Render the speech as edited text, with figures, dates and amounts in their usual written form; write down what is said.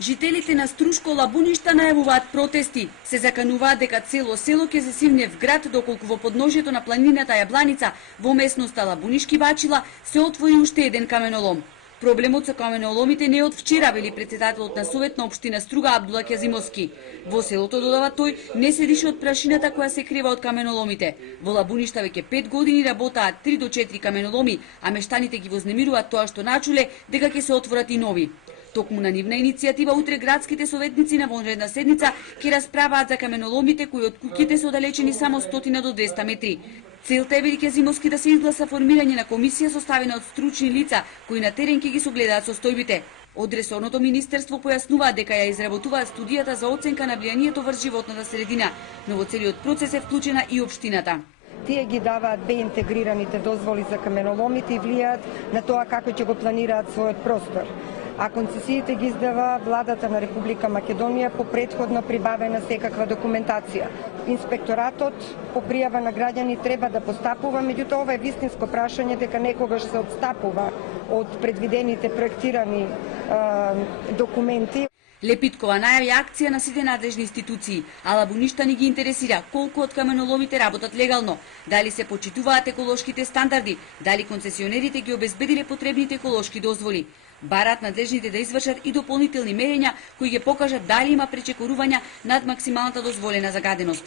Жителите на Струшко Лабуништа најавуваат протести. Се закануваат дека цело село ќе се симне в град доколку во подножјето на планината Јабланица во местноста Лабунишки бачила се отвори уште еден каменолом. Проблемот со каменоломите не е од вчера, вели председателот на Совет на општина Струга Абдула Ќазимовски. Во селото, додава тој, не се дише од прашината која се крива од каменоломите. Во Лабуништа веќе 5 години работаат 3 до 4 каменоломи, а мештаните ги вознемируваат тоа што начуле дека ќе се отворат и нови. Токму на нивна иницијатива утре градските советници на вонредна седница ќе расправаат за каменоломите кои од куќите се оддалечени само 100 до 200 метри. Целта е, вели Ќазимовски, да се изгласа формирање на комисија составена од стручни лица кои на терен ќе ги согледаат состојбите. Од ресорното министерство појаснуваат дека ја изработуваат студијата за оценка на влијанието врз животната средина, но во целиот процес е вклучена и општината. Тие ги даваат интегрираните дозволи за каменоломите и влијаат на тоа како ќе го планираат својот простор. А концесиите ги издава владата на Република Македонија по претходно прибавена секаква документација. Инспекторатот по пријава на граѓани треба да постапува, меѓутоа ова е вистинско прашање дека некогаш се отстапува од предвидените проектирани документи. Лепиткова најави акција на сите надлежни институции, а Лабуништа ни ги интересира колку од каменоломите работат легално, дали се почитуваат еколошките стандарди, дали концесионерите ги обезбедиле потребните еколошки дозволи. Бараат надлежните да извршат и дополнителни мерења кои ќе покажат дали има пречекорувања над максималната дозволена загаденост.